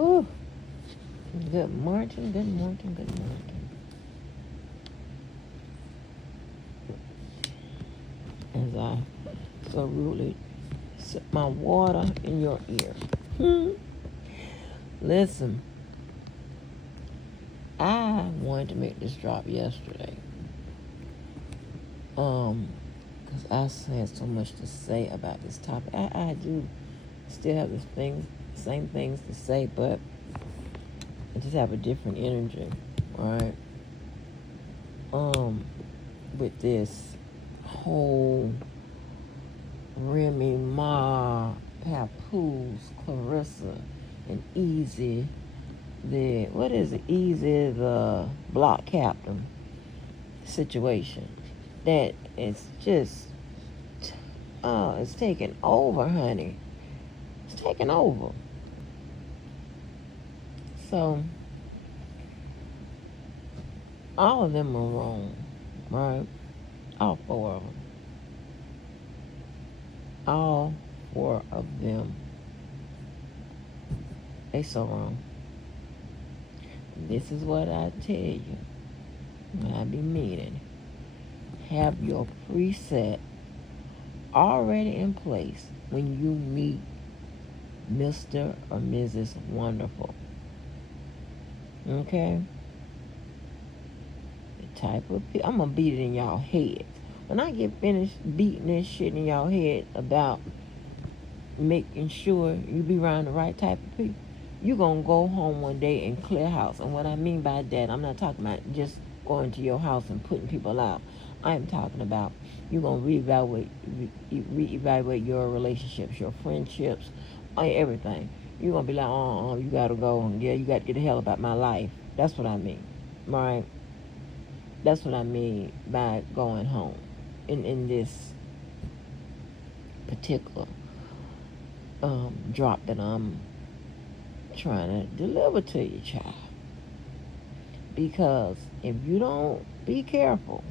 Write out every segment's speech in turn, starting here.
Ooh, good morning, good morning, good morning. As I so rudely sip my water in your ear. Listen, I wanted to make this drop yesterday. Because I had so much to say about this topic. I do still have same things to say, but I just have a different energy, right? With this whole Remy, Papoose, Claressa, and Easy, the block captain situation. That is just, it's taking over, honey. It's taking over. So, all of them are wrong, right? All four of them. All four of them. They so wrong. This is what I tell you. I be meaning. Have your preset already in place when you meet Mr. or Mrs. Wonderful. Okay? The type of people. I'm going to beat it in y'all heads. When I get finished beating this shit in y'all head about making sure you be around the right type of people, you're going to go home one day and clear house. And what I mean by that, I'm not talking about just going to your house and putting people out. I'm talking about you're going to reevaluate your relationships, your friendships, everything. You're going to be like, you got to go. Yeah, you got to get the hell about my life. That's what I mean, right? That's what I mean by going home in this particular drop that I'm trying to deliver to you, child. Because if you don't be careful,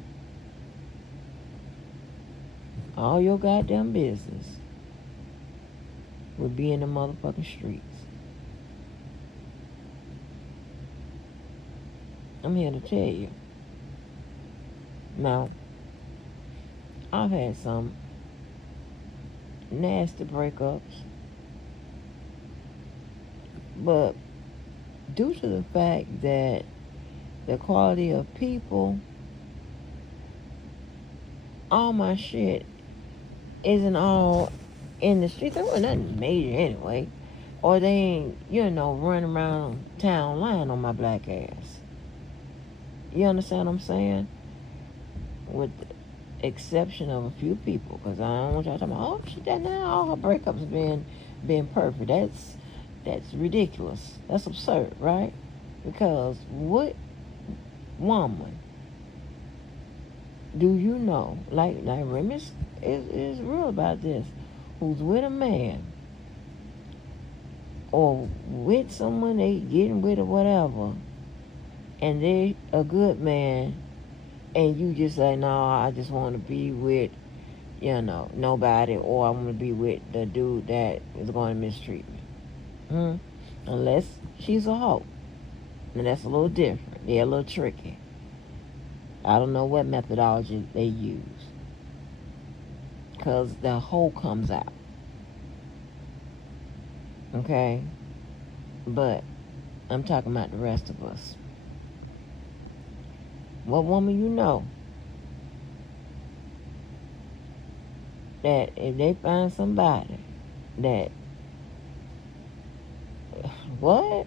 all your goddamn business will be in the motherfucking streets. I'm here to tell you. Now, I've had some nasty breakups, but due to the fact that the quality of people, all my shit isn't all in the streets. There wasn't nothing major anyway. Or they ain't, running around town lying on my black ass. You understand what I'm saying? With the exception of a few people. Because I don't want y'all talking about, she done now. All her breakups been perfect. That's ridiculous. That's absurd, right? Because what woman do you know, like Remy is real about this, who's with a man or with someone they getting with or whatever, and they a good man, and you just say, no, I just want to be with, nobody, or I want to be with the dude that is going to mistreat me. Unless she's a hoe. And that's a little different. They're a little tricky. I don't know what methodology they use. Because the hoe comes out. Okay? But I'm talking about the rest of us. What woman you know that if they find somebody that, what?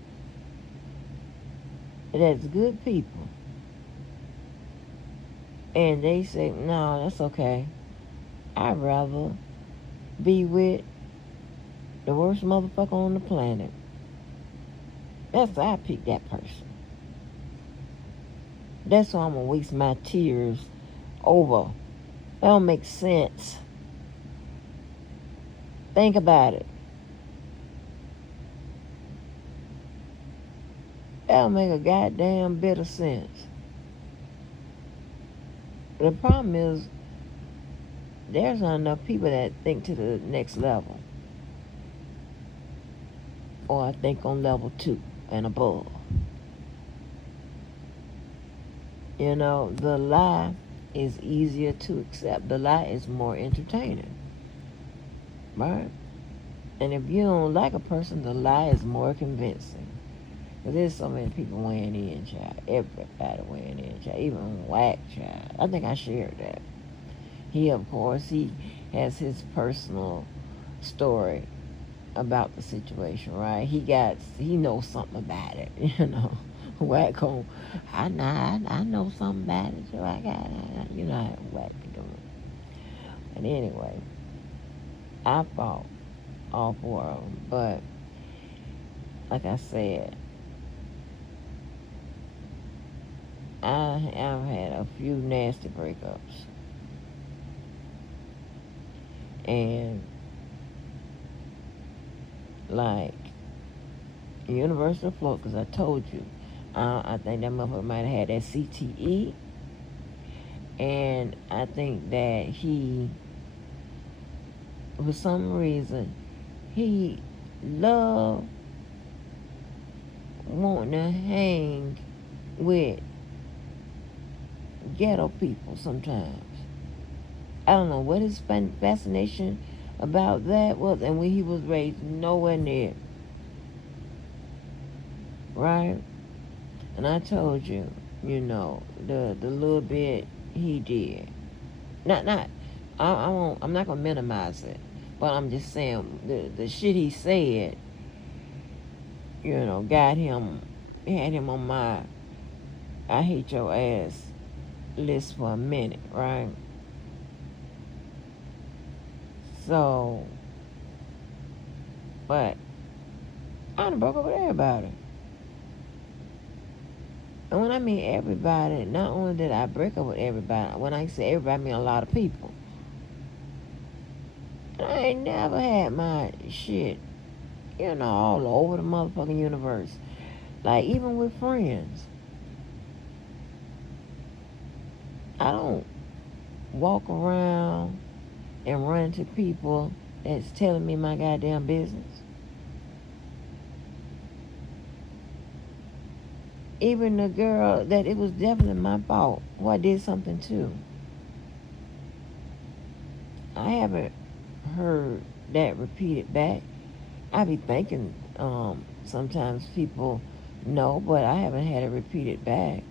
That's good people. And they say, no, that's okay. I'd rather be with the worst motherfucker on the planet. That's why I pick that person. That's why I'm going to waste my tears over. That don't make sense. Think about it. That don't make a goddamn bit of sense. The problem is, there's not enough people that think to the next level. or I think on level 2 and above. You know, the lie is easier to accept. The lie is more entertaining, right? And if you don't like a person, the lie is more convincing. Because there's so many people weighing in, child. Everybody weighing in, child. Even Whack, child. I think I shared that. He, of course, he has his personal story about the situation, right? He knows something about it, you know. Whack home. I know something about it, so you know how Whack be doing. And anyway, I fought all 4 of them, but like I said, I've had a few nasty breakups, and like University of Florida, because I told you, I think that motherfucker might have had that CTE, and I think that he, for some reason, he loved wanting to hang with ghetto people sometimes. I don't know what his fascination about that was, and when he was raised nowhere near, right? And I told you, you know, the little bit he did. I'm not gonna minimize it, but I'm just saying the shit he said, you know, had him on my I hate your ass list for a minute, right? So, but I done broke up with everybody. And when I mean everybody, not only did I break up with everybody, when I say everybody, I mean a lot of people. And I ain't never had my shit, you know, all over the motherfucking universe. Like, even with friends. I don't walk around and run into people that's telling me my goddamn business. Even the girl that it was definitely my fault who I did something to. I haven't heard that repeated back. I be thinking sometimes people know, but I haven't had it repeated back.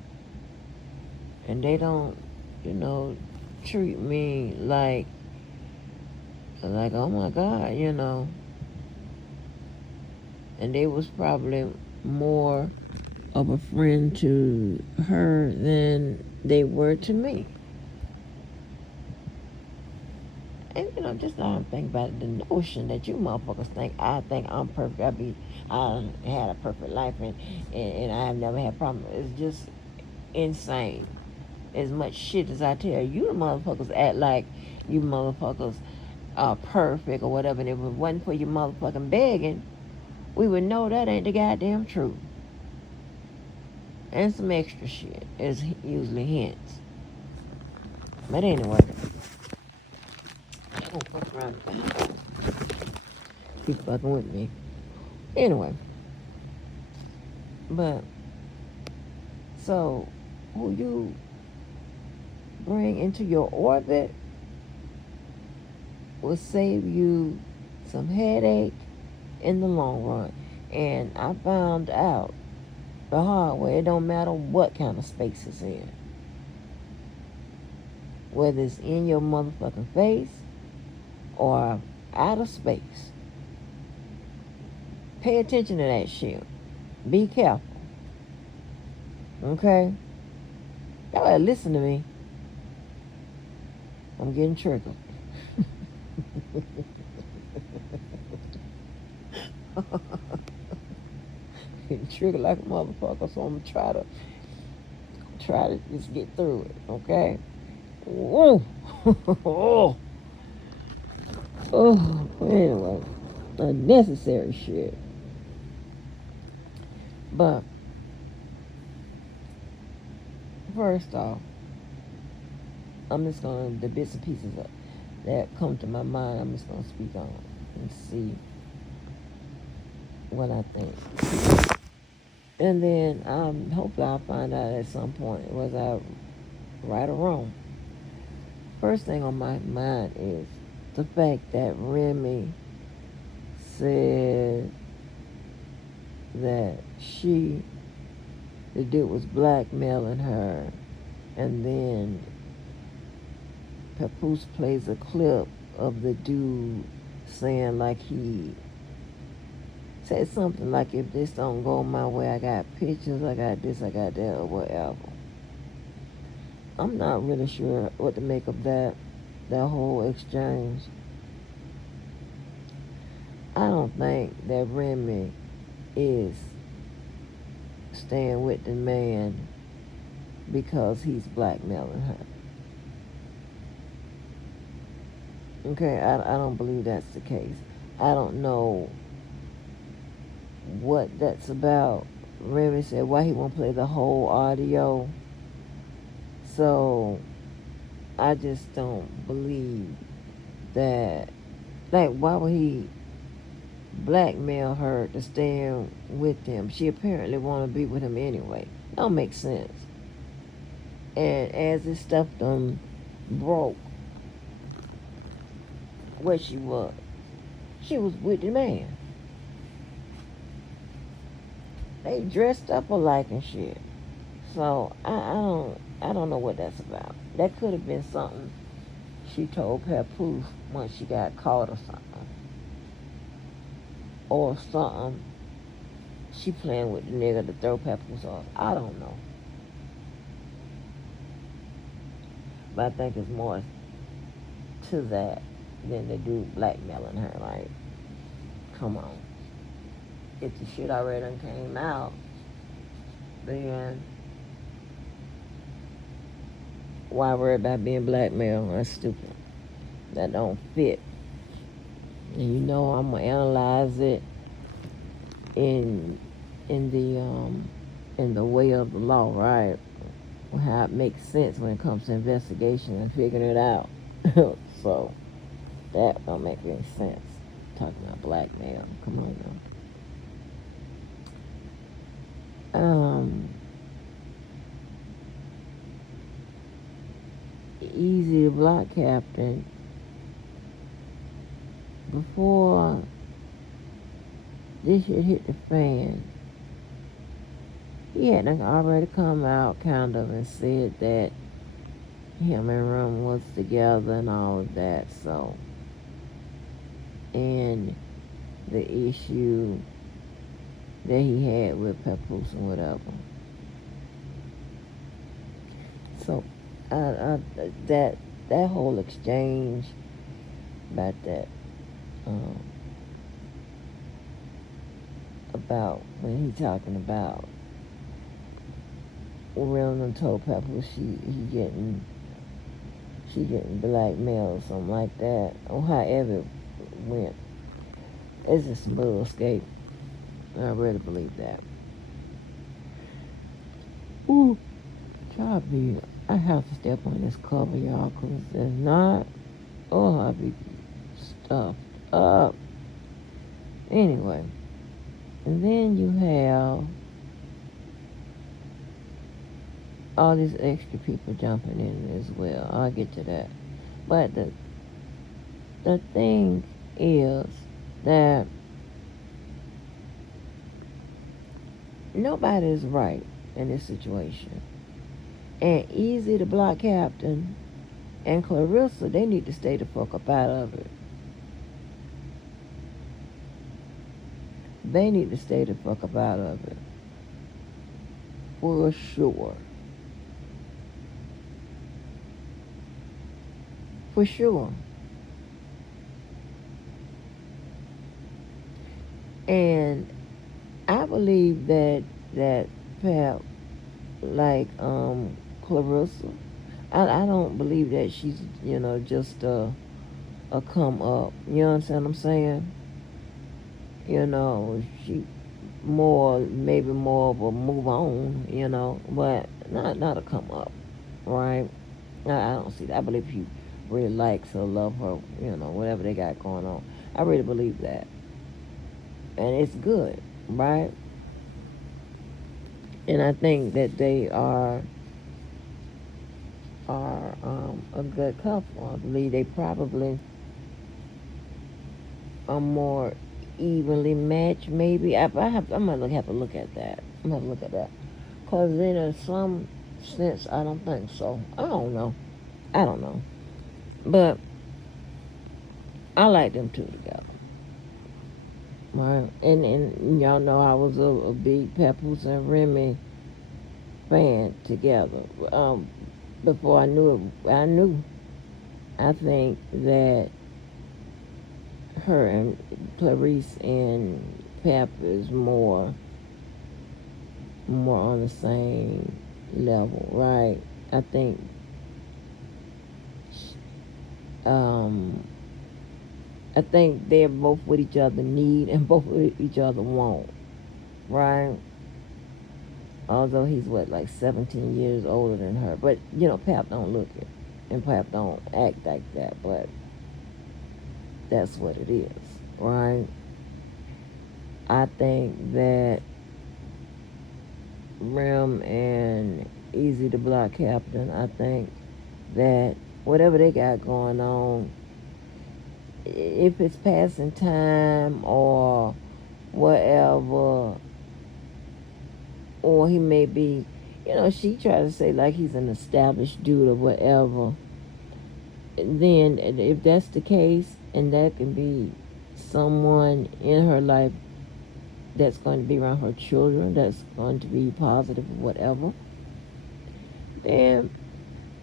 And they don't, you know, treat me like, oh my God, you know. And they was probably more of a friend to her than they were to me. And you know, just now I'm thinking about it, the notion that you motherfuckers think I'm perfect. I had a perfect life and I have never had problems. It's just insane. As much shit as I tell you, the motherfuckers act like you motherfuckers are perfect or whatever. And if it wasn't for you motherfucking begging, we would know that ain't the goddamn truth. And some extra shit is usually hints. But anyway, I don't fuck around. Keep fucking with me. Anyway, but so who you bring into your orbit will save you some headache in the long run. And I found out the hard way, it don't matter what kind of space it's in. Whether it's in your motherfucking face or out of space. Pay attention to that shit. Be careful. Okay? Y'all better listen to me. I'm getting triggered. Getting triggered like a motherfucker, so I'm gonna try to just get through it, okay? Whoa. Oh. Oh, anyway, unnecessary shit. But first off, I'm just gonna the bits and pieces that come to my mind. I'm just gonna speak on and see what I think. And then hopefully I'll find out at some point was I right or wrong. First thing on my mind is the fact that Remy said that the dude was blackmailing her, and then Papoose plays a clip of the dude saying like he said something like, if this don't go my way, I got pictures, I got this, I got that, or whatever. I'm not really sure what to make of that whole exchange. I don't think that Remy is staying with the man because he's blackmailing her. Okay, I don't believe that's the case. I don't know what that's about. Remy said why he won't play the whole audio. So I just don't believe that. Like, why would he blackmail her to stay with him? She apparently want to be with him anyway. Don't make sense. And as this stuff broke, where she was with the man. They dressed up alike and shit. So I don't know what that's about. That could have been something she told Papoose once she got caught or something. Or something she playing with the nigga to throw Papoose off. I don't know. But I think it's more to that than the dude blackmailing her. Like, come on. If the shit already done came out, then why worry about being blackmailed? That's stupid. That don't fit. And you know I'm gonna analyze it in the way of the law, right? How it makes sense when it comes to investigation and figuring it out. So that don't make any sense. Talking about blackmail. Come on now. Easy block captain. Before this shit hit the fan, he had already come out kind of and said that him and Remy was together and all of that. So, and the issue that he had with Papoose and whatever. So, that whole exchange about that, about when he talking about Remy told Papoose she getting blackmailed or something like that, or however it went. It's just a bullshit. I really believe that. Ooh, I have to step on this cover, y'all, because it's not, I'll be stuffed up. Anyway, and then you have all these extra people jumping in as well. I'll get to that. But the thing is that nobody is right in this situation. And Easy, the block captain, and Claressa, they need to stay the fuck up out of it. They need to stay the fuck up out of it. For sure. For sure. And I believe that Pap, like Claressa, I don't believe that she's, just a come up. You understand what I'm saying? She maybe more of a move on, but not a come up, right? I don't see that. I believe he really likes her, love her, whatever they got going on. I really believe that. and it's good, right? And I think that they are a good couple. I believe they probably are more evenly matched. Maybe I'm gonna have to look at that. I'm gonna look at that because in some sense I don't think so. I don't know. I don't know. But I like them two together. Right. And y'all know I was a big Papoose and Remy fan together. Before I knew it, I knew. I think that her and Claressa and Pep is more on the same level, right? I think um I think they're both what each other need and both what each other want, right? Although he's like 17 years older than her, but Pap don't look it, and Pap don't act like that, but that's what it is, right? I think that Rem and Easy the Block Captain, I think that whatever they got going on, if it's passing time or whatever, or he may be, she tries to say like he's an established dude or whatever. Then, if that's the case, and that can be someone in her life that's going to be around her children, that's going to be positive or whatever, then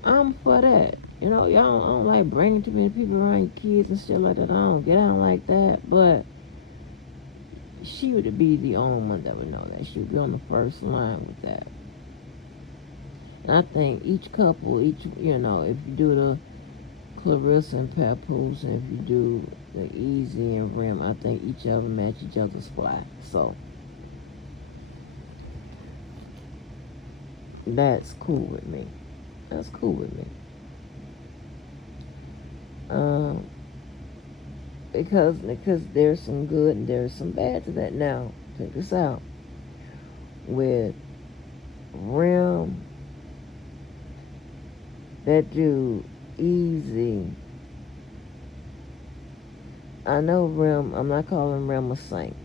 I'm for that. Y'all I don't like bringing too many people around kids and shit like that. I don't get out like that, but she would be the only one that would know that. She would be on the first line with that. And I think each couple, if you do the Claressa and Papoose, and if you do the Easy and Rem, I think each of them match each other's fly. So that's cool with me. That's cool with me. Because there's some good and there's some bad to that. Now, check this out. With Rem, that dude, Easy. I know Rem, I'm not calling Rem a saint.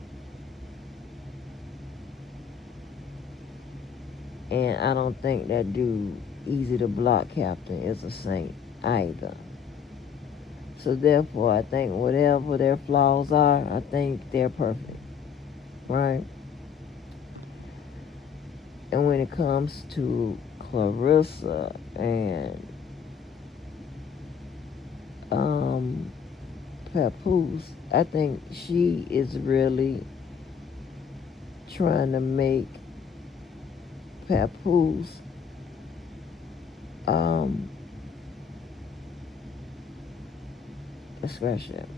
And I don't think that dude, Easy the Block Captain, is a saint either. So therefore, I think whatever their flaws are, I think they're perfect, right? And when it comes to Claressa and Papoose, I think she is really trying to make Papoose scratch that.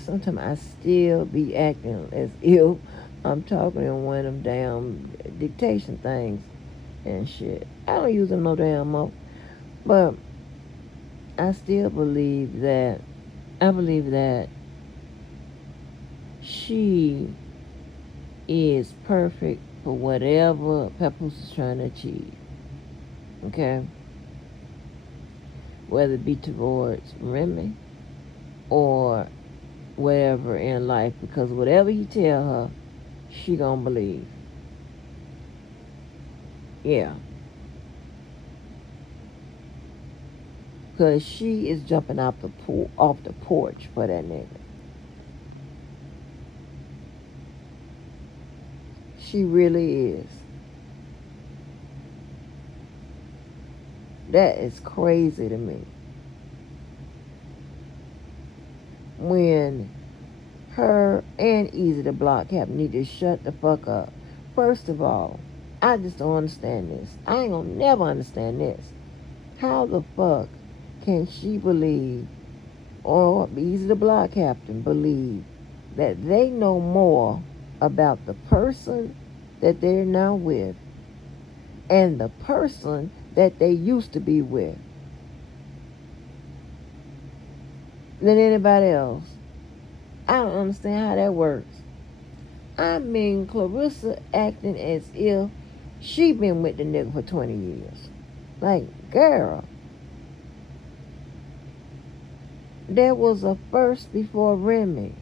Sometimes I still be acting as if I'm talking in one of them damn dictation things and shit. I don't use them no damn more. But I still believe that she is perfect for whatever Papoose is trying to achieve. Okay? Whether it be towards Remy or whatever in life, because whatever you tell her, she gonna believe. Yeah. Because she is jumping off the porch for that nigga. She really is. That is crazy to me. When her and Easy the Block Captain need to shut the fuck up. First of all, I just don't understand this. I ain't gonna never understand this. How the fuck can she believe, or Easy the Block Captain believe, that they know more about the person that they're now with and the person that they used to be with than anybody else? I don't understand how that works. I mean, Claressa acting as if she been with the nigga for 20 years. Like, girl, there was a first before Remy.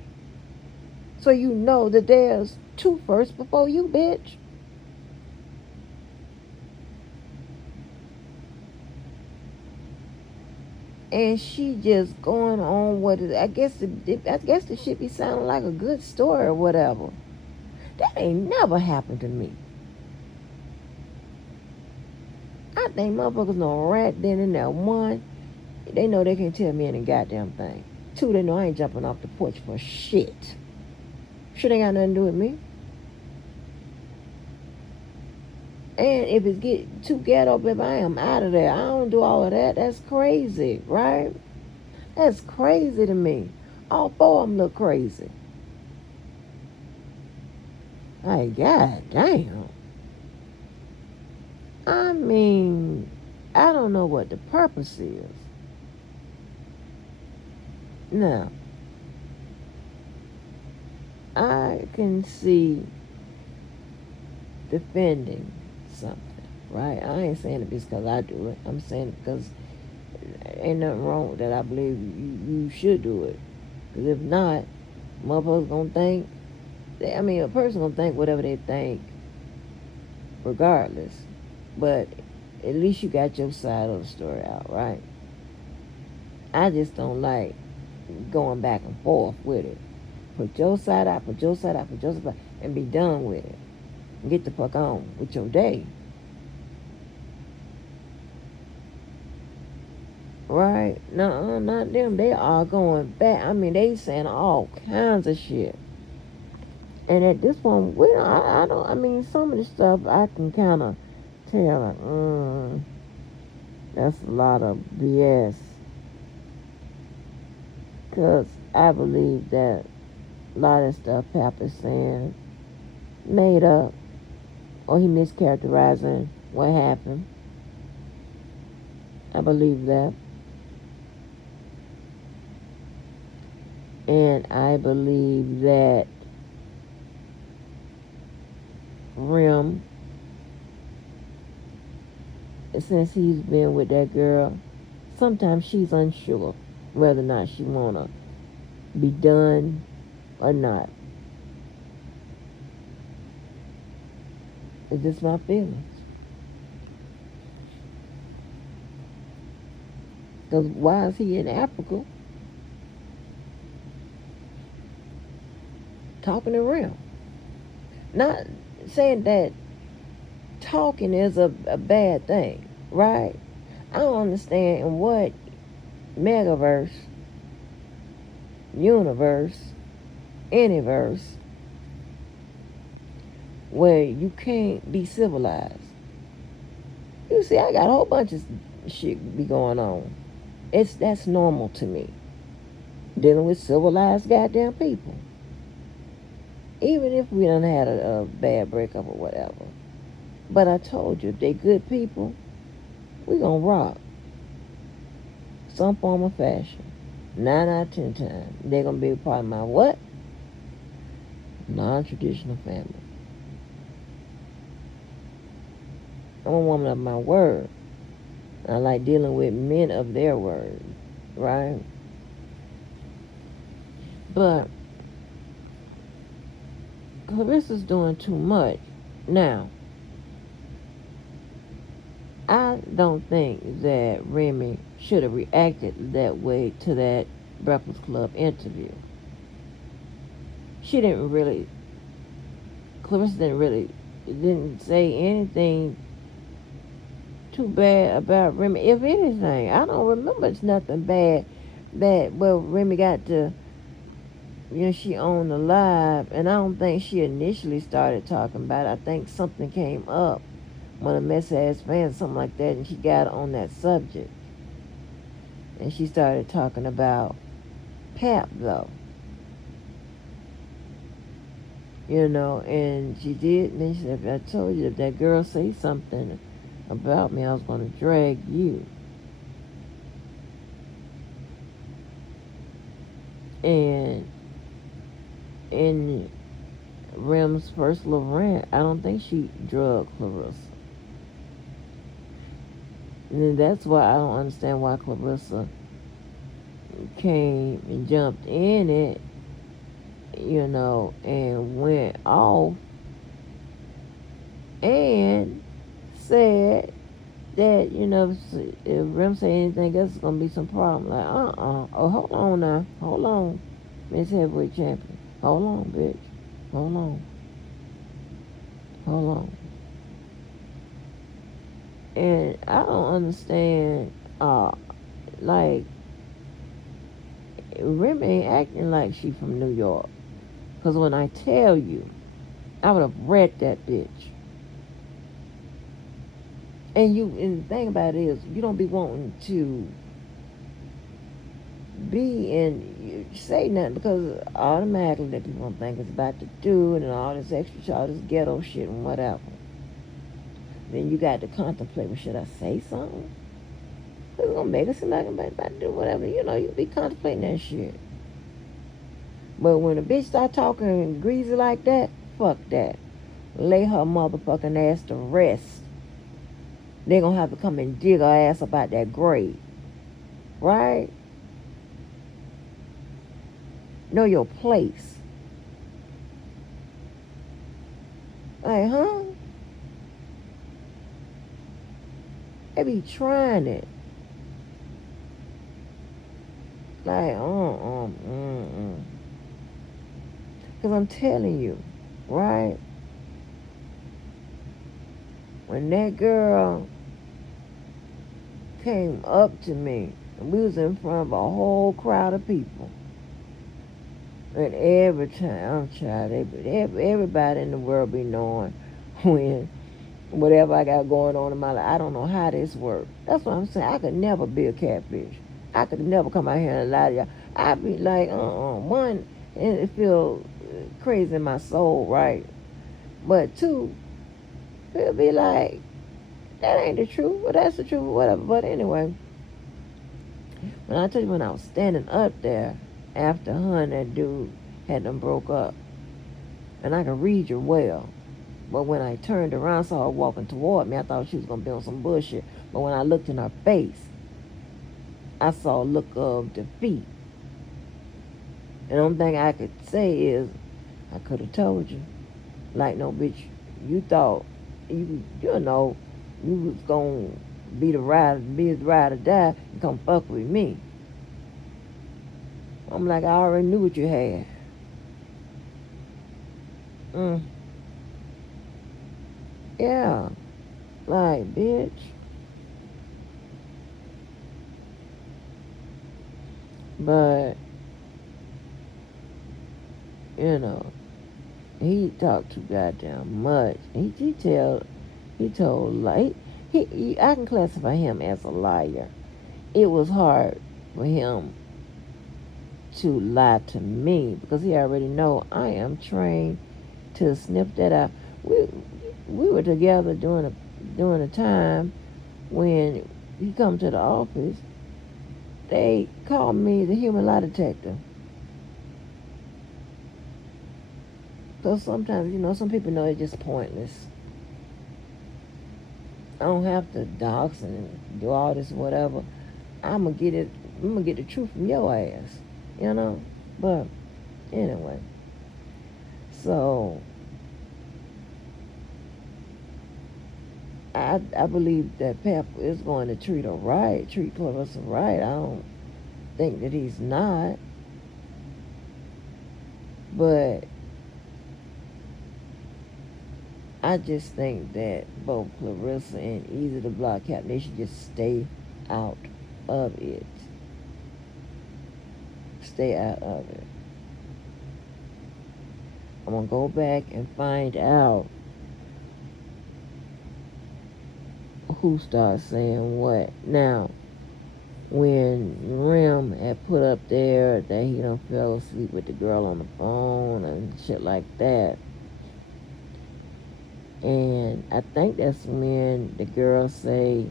So you know that there's two firsts before you, bitch. And she just going on what it, I guess the shit be sounding like a good story or whatever. That ain't never happened to me. I think motherfuckers know right then and there. One, they know they can't tell me any goddamn thing. Two, they know I ain't jumping off the porch for shit. Shit ain't got nothing to do with me. And if it's get too ghetto, baby, I am out of there. I don't do all of that. That's crazy, right? That's crazy to me. All four of them look crazy. Like, god damn. I mean, I don't know what the purpose is. Now, I can see defending something, right? I ain't saying it because I do it. I'm saying it because ain't nothing wrong with that. I believe you should do it. Because if not, motherfuckers gonna think, a person gonna think whatever they think regardless. But at least you got your side of the story out, right? I just don't like going back and forth with it. Put your side out, put your side out, put your side out, and be done with it. And get the fuck on with your day. Right? No, not them. They are going back. I mean, they saying all kinds of shit. And at this point, some of the stuff I can kind of tell, like, that's a lot of BS. Because I believe that a lot of stuff Pap is saying made up, or he mischaracterizing what happened. I believe that. And I believe that Rem, since he's been with that girl, sometimes she's unsure whether or not she wanna be done or not. It's just my feelings. Because why is he in Africa talking to Rem? Not saying that talking is a bad thing, right? I don't understand in what megaverse, universe, anyverse, where you can't be civilized. You see, I got a whole bunch of shit be going on. That's normal to me. Dealing with civilized goddamn people. Even if we done had a bad breakup or whatever. But I told you, if they good people, we gonna rock. Some form of fashion. 9 out of 10 times. They're gonna be a part of my what? Non-traditional family. I'm a woman of my word. I like dealing with men of their word. Right? But Claressa's doing too much. Now, I don't think that Remy should have reacted that way to that Breakfast Club interview. Claressa didn't say anything too bad about Remy. If anything, I don't remember it's nothing bad. Well, Remy got to, she owned the live, and I don't think she initially started talking about it. I think something came up, one of Mess Ass fans, something like that, and she got on that subject. And she started talking about Pap, though. And she did mention, if I told you, if that girl say something about me, I was going to drag you. And in Rem's first little rant, I don't think she drugged Claressa. And then that's why I don't understand why Claressa came and jumped in it, and went off and said that, if Rem say anything else, it's going to be some problem. Like, Oh, hold on now. Hold on, Miss Heavyweight Champion. Hold on, bitch. Hold on. Hold on. And I don't understand, like, Remy ain't acting like she from New York. Because when I tell you, I would have read that bitch. And the thing about it is, you don't be wanting to be in, say nothing, because automatically that people gonna think it's about to do and all this extra, all this ghetto shit and whatever. Then you got to contemplate, well, should I say something? It's gonna make it seem like I'm about to do whatever. You be contemplating that shit. But when a bitch start talking greasy like that, fuck that. Lay her motherfucking ass to rest. They gonna have to come and dig her ass about that grave. Right? Know your place. Like, huh? They be trying it. Like, Because I'm telling you, right? When that girl came up to me, and we was in front of a whole crowd of people, and every time, everybody in the world be knowing when whatever I got going on in my life, I don't know how this works. That's what I'm saying. I could never be a catfish. I could never come out here and lie to y'all. I'd be like, one, and it feel crazy in my soul, right? But two, it'll be like, that ain't the truth. Well, that's the truth, whatever. But anyway, when I tell you, when I was standing up there after her and that dude had them broke up, and I could read you well, but when I turned around, saw her walking toward me, I thought she was going to be on some bullshit. But when I looked in her face, I saw a look of defeat. And the only thing I could say is, I could have told you. Like, no, bitch, you thought, you was going to be the ride or die and come fuck with me. I'm like, I already knew what you had. Yeah. Like, bitch. But, he talked too goddamn much. He told, like, I can classify him as a liar. It was hard for him to lie to me because he already know I am trained to sniff that out. We were together during a time when he come to the office. They called me the human lie detector. So sometimes, some people know it's just pointless. I don't have to dox and do all this whatever. I'm gonna get the truth from your ass, But anyway, so I believe that Pep is going to treat Claressa right. I don't think that he's not, but I just think that both Claressa and Easy the Block Cap, they should just stay out of it. Stay out of it. I'm going to go back and find out who starts saying what. Now, when Rem had put up there that he done fell asleep with the girl on the phone and shit like that, and I think that's when the girl say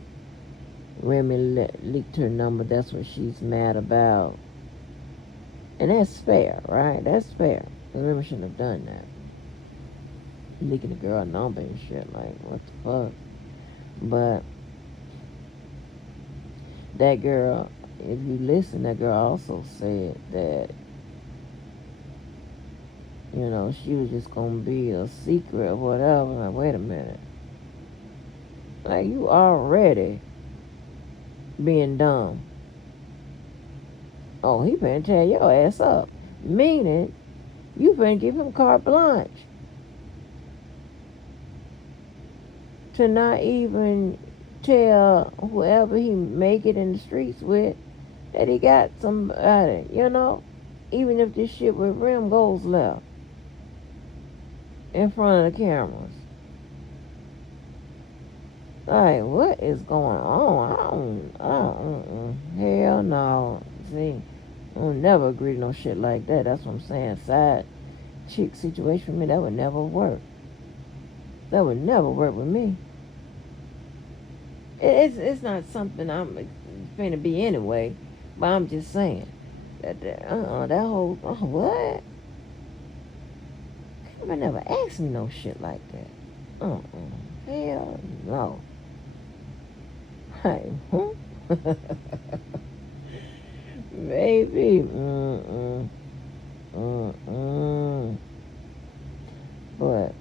Remy leaked her number. That's what she's mad about. And that's fair, right? That's fair. Remy shouldn't have done that. Leaking the girl number and shit. Like, what the fuck? But that girl, if you listen, that girl also said that, you know, she was just gonna be a secret or whatever. Like, wait a minute. Like, you already being dumb. Oh, he finna tear your ass up. Meaning, you finna give him carte blanche to not even tell whoever he make it in the streets with that he got somebody, you know? Even if this shit with Rim goes left in front of the cameras. Like, what is going on? Hell no. See, I'll never agree to no shit like that. That's what I'm saying. Side chick situation for me, that would never work. That would never work with me. It's not something I'm finna be anyway, but I'm just saying that that whole what? I never asked me no shit like that. Hell no. Hey, baby, But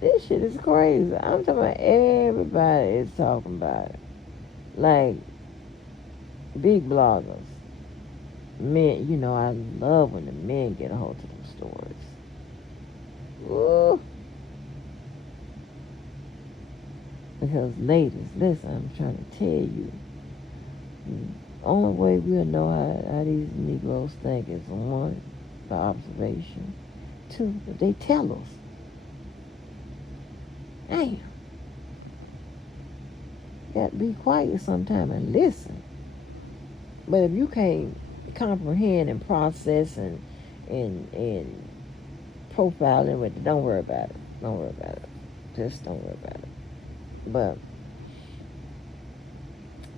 this shit is crazy. I'm talking about everybody is talking about it. Like, big bloggers. Men, you know, I love when the men get a hold of them stories. Ooh. Because ladies, listen, I'm trying to tell you. The only way we'll know how these Negroes think is, one, by observation. Two, if they tell us. Damn. You got to be quiet sometime and listen. But if you can't comprehend and process and profiling with it, don't worry about it. Don't worry about it. Just don't worry about it. But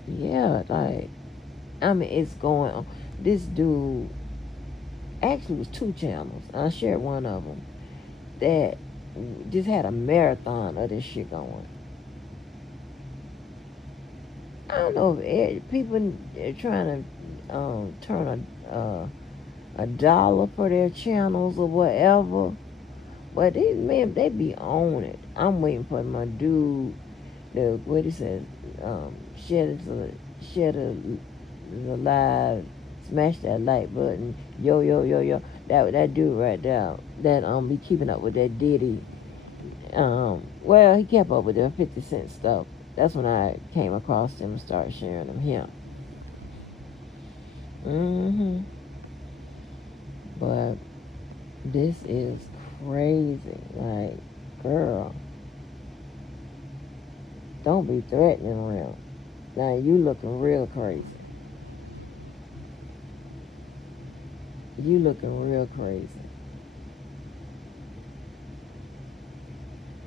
yeah, like, I mean, it's going on. This dude actually was 2 channels. I shared one of them that just had a marathon of this shit going. I don't know if people are trying to turn a dollar for their channels or whatever, but these men, they be on it. I'm waiting for my dude, what he said, share the live, smash that like button, yo. That dude right there, that be keeping up with that Diddy. Well, he kept up with the 50 Cent stuff. That's when I came across him and started sharing him. But this is crazy. Like, girl, don't be threatening around. Now you looking real crazy. You looking real crazy.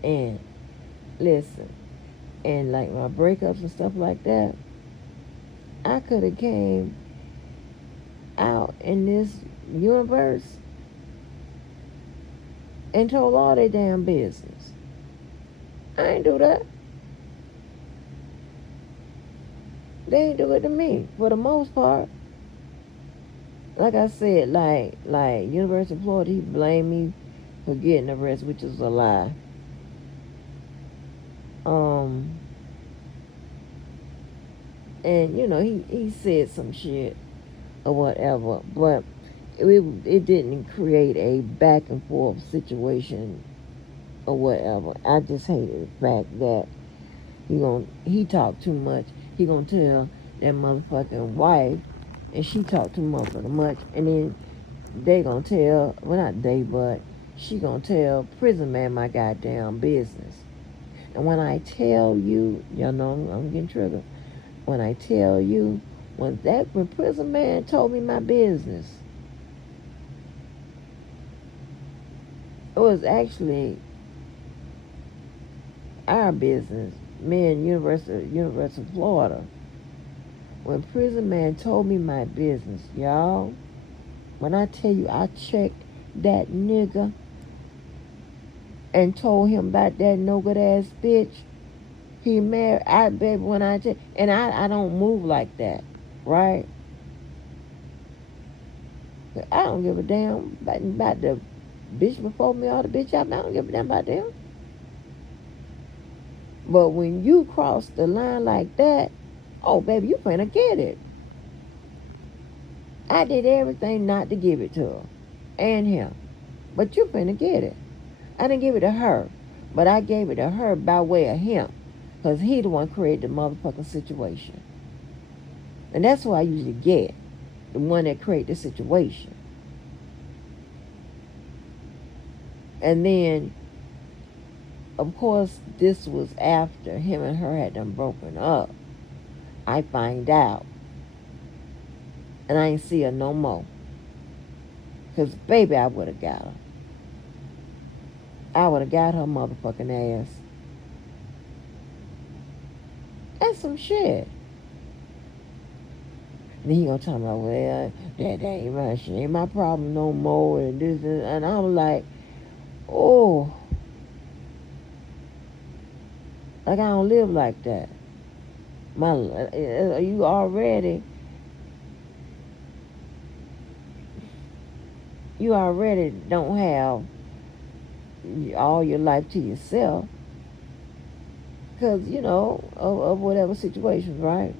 And listen, and like my breakups and stuff like that, I could have came out in this universe and told all their damn business. I ain't do that. They ain't do it to me for the most part. Like I said, like University of Florida, he blamed me for getting arrested, which is a lie. And you know, he said some shit or whatever, but it didn't create a back and forth situation or whatever. I just hated the fact that he talked too much. He gonna tell that motherfucking wife, and she talked too motherfucking much, and then they gonna tell, well, not they, but she gonna tell prison man my goddamn business. And when I tell you, y'all know I'm getting triggered. When I tell you, when prison man told me my business, it was actually our business, me and University of Florida. When prison man told me my business, y'all, when I tell you I checked that nigga and told him about that no good ass bitch he married. I bet when I tell, and I don't move like that, right? But I don't give a damn about the bitch before me or the bitch after. I don't give a damn about them. But when you cross the line like that, oh baby, you finna get it. I did everything not to give it to her and him, but you finna get it. I didn't give it to her, but I gave it to her by way of him, because he the one created the motherfucking situation. And that's who I usually get, the one that created the situation. And then, of course, this was after him and her had done broken up. I find out. And I ain't see her no more. Because, baby, I would have got her. I would have got her motherfucking ass. That's some shit. Then he gonna tell me, well, that ain't my shit, ain't my problem no more, and this, and I'm like, oh, like I don't live like that. You already don't have all your life to yourself, because you know of whatever situations, right?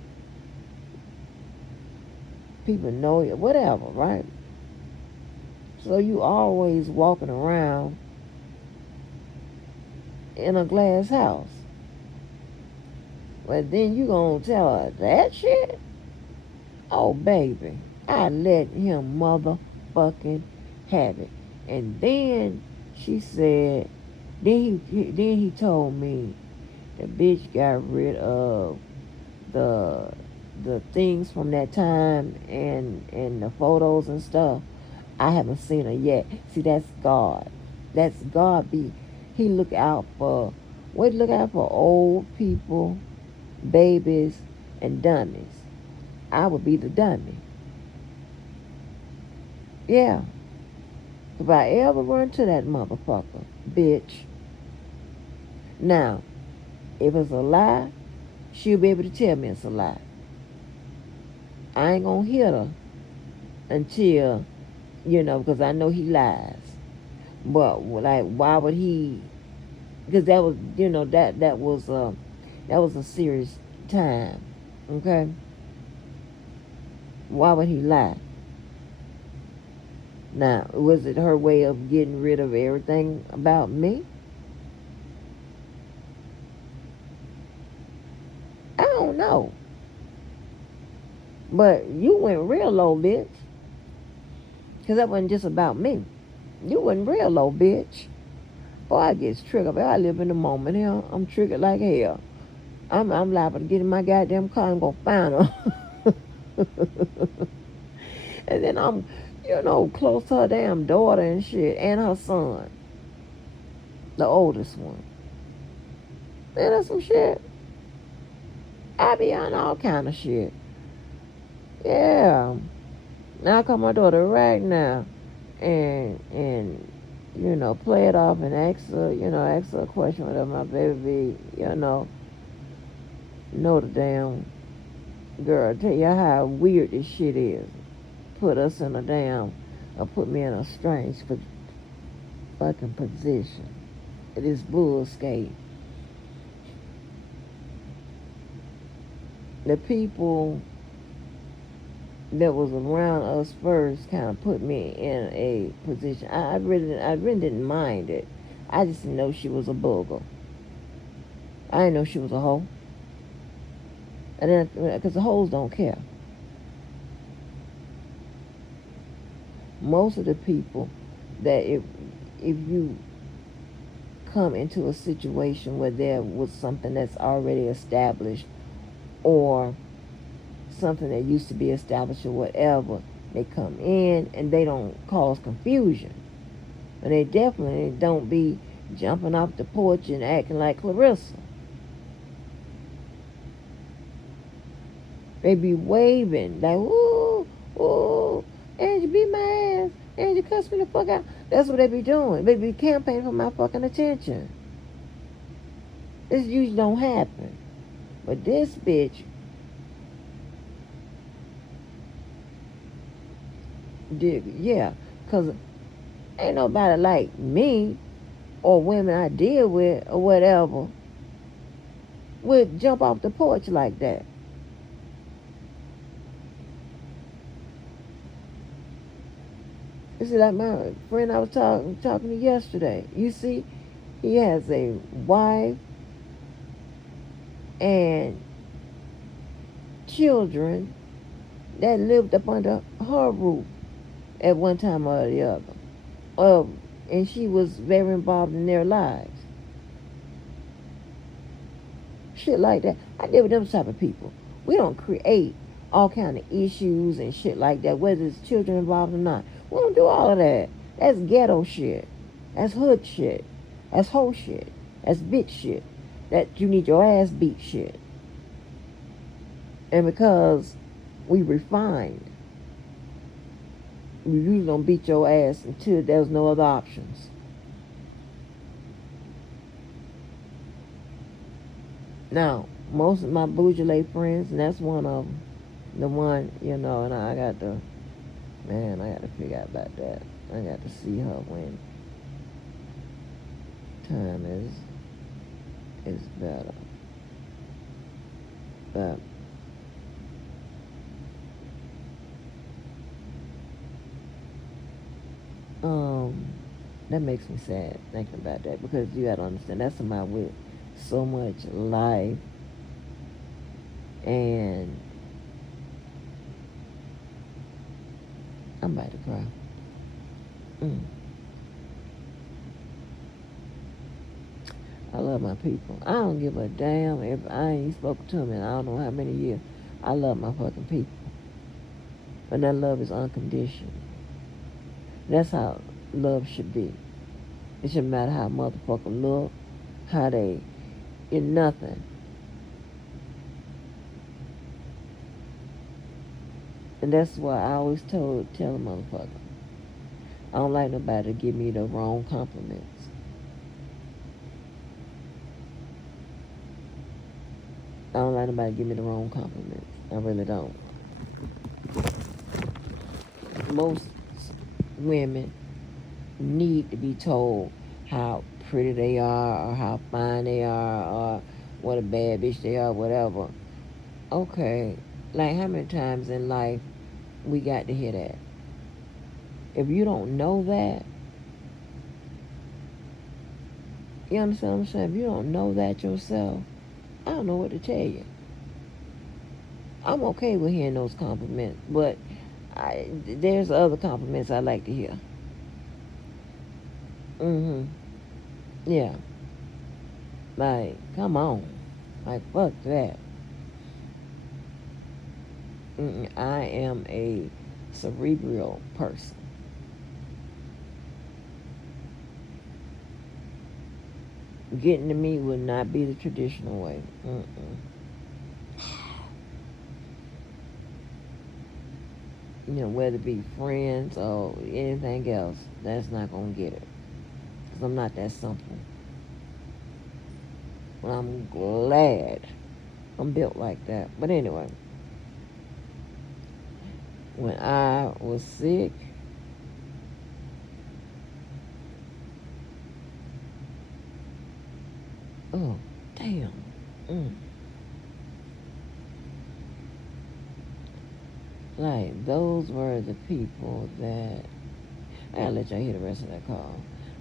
People know you, whatever, right? So you always walking around in a glass house. But then you gonna tell her that shit? Oh, baby, I let him motherfucking have it. And then she said, then he told me the bitch got rid of the things from that time and the photos and stuff. I haven't seen her yet. See, that's God. That's God. He look out for old people, babies, and dummies. I would be the dummy. Yeah. If I ever run to that motherfucker, bitch. Now, if it's a lie, she'll be able to tell me it's a lie. I ain't gonna hit her until, because I know he lies. But like, why would he? Because that was, that was a serious time. Okay. Why would he lie? Now, was it her way of getting rid of everything about me? I don't know. But you went real low, bitch. Because that wasn't just about me. You went real low, bitch. Boy, I get triggered. I live in the moment here. I'm triggered like hell. I'm liable to get in my goddamn car and go find her. And then I'm, close to her damn daughter and shit. And her son. The oldest one. Man, that's some shit. I be on all kind of shit. Yeah. Now I call my daughter right now and play it off and ask her a question, whatever. My baby be, know the damn girl. Tell you how weird this shit is. Put us in put me in a strange fucking position. It is bullshit. The people that was around us first kind of put me in a position. I really didn't mind it. I just didn't know she was a booger. I didn't know she was a hoe. And then, because the hoes don't care. Most of the people that if you come into a situation where there was something that's already established or something that used to be established or whatever, they come in and they don't cause confusion. And they definitely don't be jumping off the porch and acting like Claressa. They be waving like, ooh, ooh, Angie, beat my ass. And you cuss me the fuck out. That's what they be doing. They be campaigning for my fucking attention. This usually don't happen. But this bitch did, yeah. Because ain't nobody like me or women I deal with or whatever would jump off the porch like that. This is like my friend I was talking to yesterday. You see, he has a wife and children that lived up under her roof at one time or the other. And she was very involved in their lives. Shit like that. I deal with them type of people. We don't create all kind of issues and shit like that, whether it's children involved or not. We don't do all of that. That's ghetto shit. That's hood shit. That's hoe shit. That's bitch shit. That you need your ass beat shit. And because we refined, we usually don't beat your ass until there's no other options. Now, most of my bougie friends, and that's one of them, the one, and I got to figure out about that. I got to see her when time is better. But that makes me sad thinking about that, because you gotta understand that's somebody with so much life, and I'm about to cry. I love my people. I don't give a damn if I ain't spoken to them in I don't know how many years. I love my fucking people. But that love is unconditional. That's how love should be. It shouldn't matter how a motherfucker look, how they, in nothing. And that's why I always tell a motherfucker, I don't like nobody to give me the wrong compliments. I don't like nobody to give me the wrong compliments. I really don't. Most women need to be told how pretty they are, or how fine they are, or what a bad bitch they are, whatever. Okay, like how many times in life we got to hear that? If you don't know that, you understand what I'm saying? If you don't know that yourself, I don't know what to tell you. I'm okay with hearing those compliments, but there's other compliments I like to hear. Yeah. Like, come on. Like, fuck that. I am a cerebral person. Getting to me would not be the traditional way. Whether it be friends or anything else, that's not going to get it. Because I'm not that simple. But I'm glad I'm built like that. But anyway, when I was sick, oh, damn. Like, those were the people that, I'll let y'all hear the rest of that call.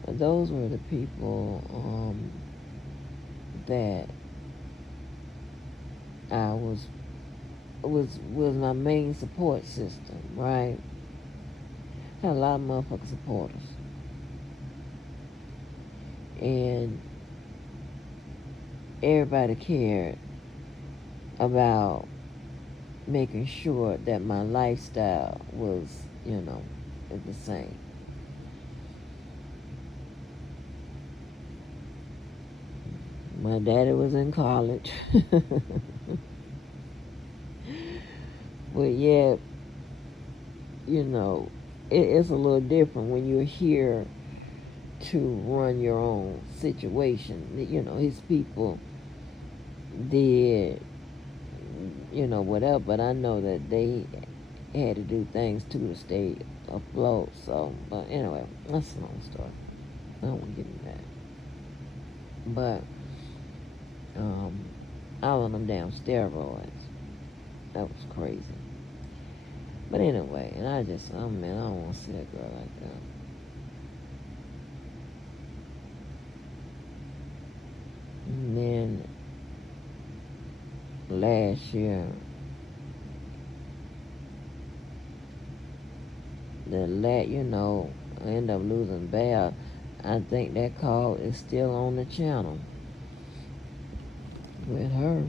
But those were the people that I was my main support system, right? Had a lot of motherfucking supporters. And everybody cared about making sure that my lifestyle was, the same. My daddy was in college. But yet, it's a little different when you're here to run your own situation. You know, his people did, you know, whatever, but I know that they had to do things too to stay afloat. So, but anyway, that's a long story. I don't want to get into that. But, all of them damn steroids. That was crazy. But anyway, and I just, oh man, I don't want to see a girl like that. And then last year, you know, I ended up losing bail. I think that call is still on the channel with her.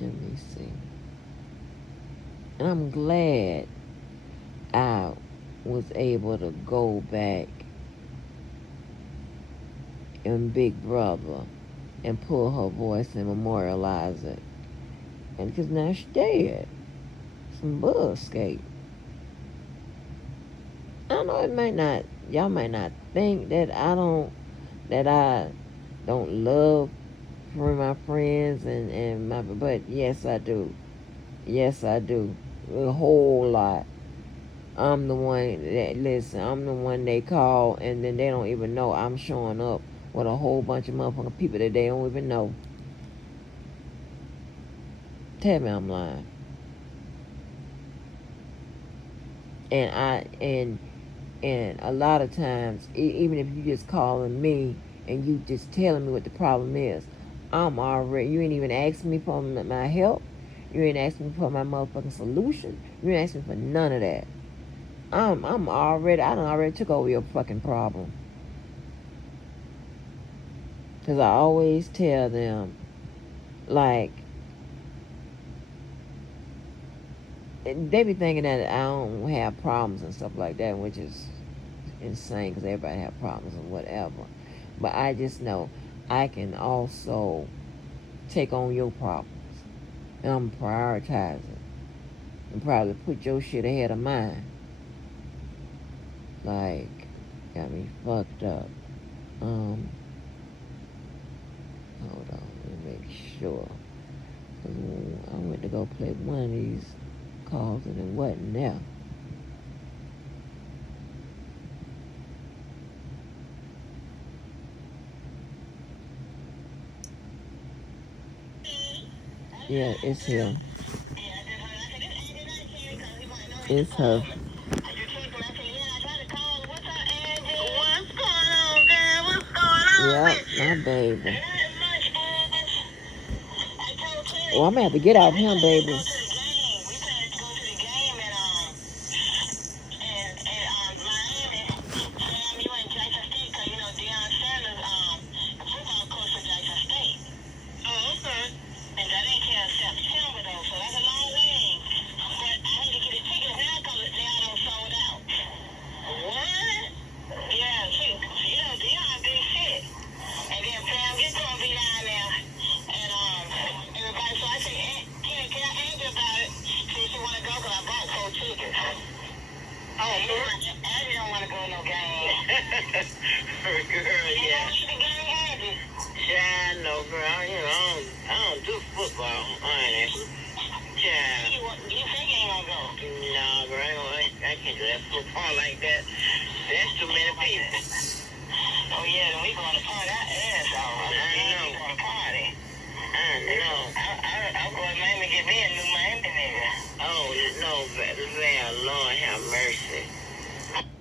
Let me see. And I'm glad I was able to go back in Big Brother and pull her voice and memorialize it. And because now she's dead. Some bullshit. I don't know, it might not, y'all might not think that I don't love for my friends and my, but yes I do. Yes I do. A whole lot. I'm the one that, listen, I'm the one they call and then they don't even know I'm showing up with a whole bunch of motherfucking people that they don't even know. Tell me I'm lying. And a lot of times, even if you just calling me and you just telling me what the problem is, I'm already, you ain't even asking me for my help. You ain't asking me for my motherfucking solution. You ain't asking me for none of that. I'm already, I done already took over your fucking problem. Because I always tell them, like, they be thinking that I don't have problems and stuff like that, which is insane because everybody have problems and whatever. But I just know I can also take on your problems. And I'm prioritizing. And probably put your shit ahead of mine. Like, got me fucked up. Hold on, let me make sure. Cause I went to go play one of these calls and it wasn't there. Yeah, it's here. It's her. Yep, my baby. Well, I'm gonna have to get out of him, baby.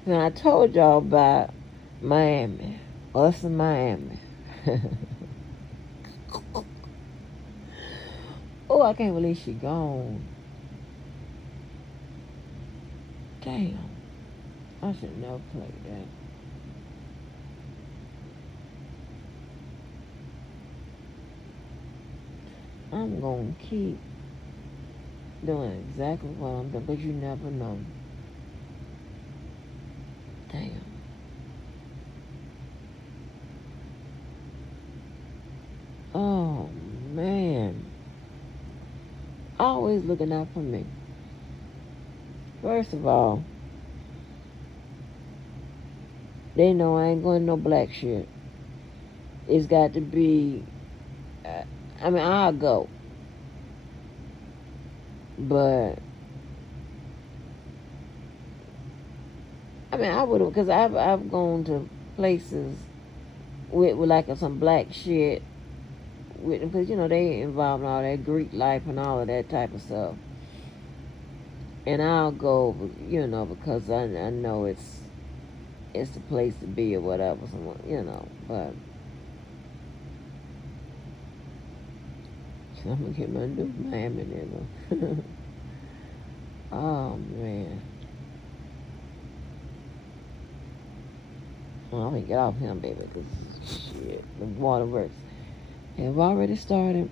Now I told y'all about Miami, us in Miami. Oh, I can't believe she gone. Damn, I should never play that. I'm gonna keep doing exactly what I'm doing, but you never know. Damn. Oh man. I always always looking out for me. First of all, they know I ain't going no black shit. It's got to be. I mean, I'll go, but I mean, I would have because I've gone to places with like some black shit with them because they involved in all that Greek life and all of that type of stuff. And I'll go, because I know it's the place to be or whatever, But I'm gonna get my new Miami nigga. Oh man, well, I'm gonna get off him, baby, because shit, the waterworks have already started.